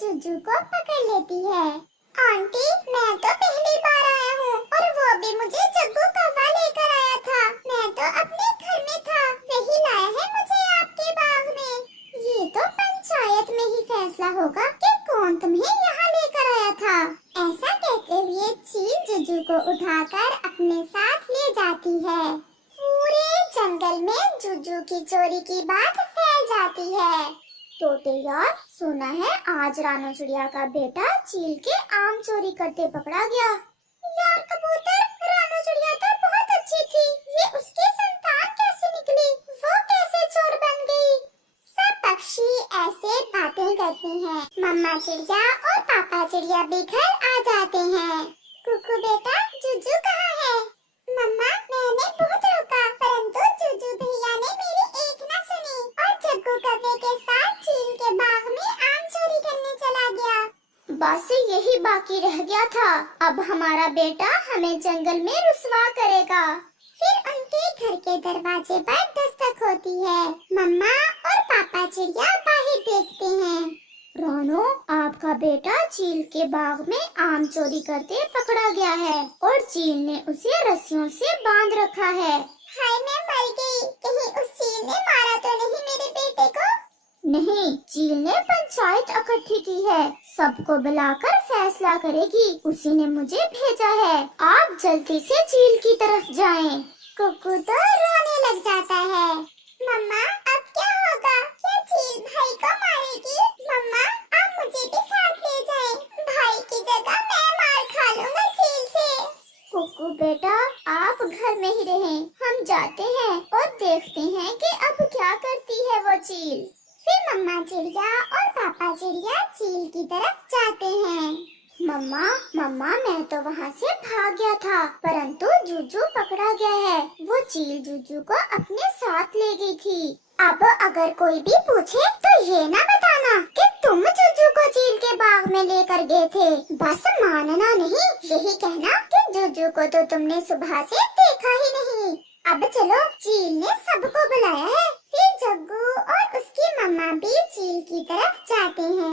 जुजू को पकड़ लेती है। आंटी, मैं तो पहली बार आया हूँ और वो भी मुझे जग्गू कौवा लेकर आया था। मैं तो अपने घर में था, वही लाया है मुझे आपके बाग में। ये तो पंचायत में ही फैसला होगा कि कौन तुम्हें यहाँ लेकर आया था। ऐसा कहते हुए चील जुजू को उठाकर अपने साथ ले जाती है। पूरे जंगल में जुजू की चोरी की बात फैल जाती है। तोते यार, सुना है आज रानू चिड़िया का बेटा चील के आम चोरी करते पकड़ा गया। यार कबूतर, रानू चिड़िया तो बहुत अच्छी थी, ये उसकी संतान कैसे निकली? वो कैसे चोर बन गई? सब पक्षी ऐसे बातें करते हैं। मम्मा चिड़िया और पापा चिड़िया भी घर आ जाते हैं। कुकू बेटा, जुजू कहाँ है? मम्मा, मैंने बहुत रोका, परंतु जुजू भैया ने मेरी एक न सुनी और जग्गू कौवे के साथ चील के बाग में आम चोरी करने चला गया। बस यही बाकी रह गया था। अब हमारा बेटा हमें जंगल में रुसवा करेगा। फिर उनके घर के दरवाजे पर दस्तक होती है। मम्मा और पापा चिड़िया बाहर देखते हैं। रानो, आपका बेटा चील के बाग में आम चोरी करते पकड़ा गया है और चील ने उसे रस्सियों से बांध रखा है। हाय, मैं मर गई। कहीं उस चील ने मारा तो नहीं मेरे बेटे को? नहीं, चील ने पंचायत इकट्ठी की है, सबको बुलाकर फैसला करेगी। उसी ने मुझे भेजा है। आप जल्दी से चील की तरफ जाएं। कुकू तो रोने लग जाता है। मम्मा, अब क्या होगा? क्या चील भाई को मारेगी? मम्मा, आप मुझे भी साथ ले जाएं। भाई की जगह मैं मार खा लूंगा चील से। कुकू बेटा, आप घर में ही रहें, हम जाते हैं और देखते हैं कि अब क्या करती है वो चील। फिर मम्मा चिड़िया और पापा चिड़िया चील की तरफ जाते हैं। मम्मा, मैं तो वहाँ से भाग गया था, परंतु जुजू पकड़ा गया है। वो चील जुजू को अपने साथ ले गई थी। अब अगर कोई भी पूछे तो ये ना बताना कि तुम जुजू को चील के बाग में लेकर गए थे। बस मानना नहीं, यही कहना कि जुजू को तो तुमने सुबह से देखा ही नहीं। अब चलो, चील ने सबको बुलाया है। फिर जग्गू और उसकी मम्मा भी चील की तरफ जाते हैं।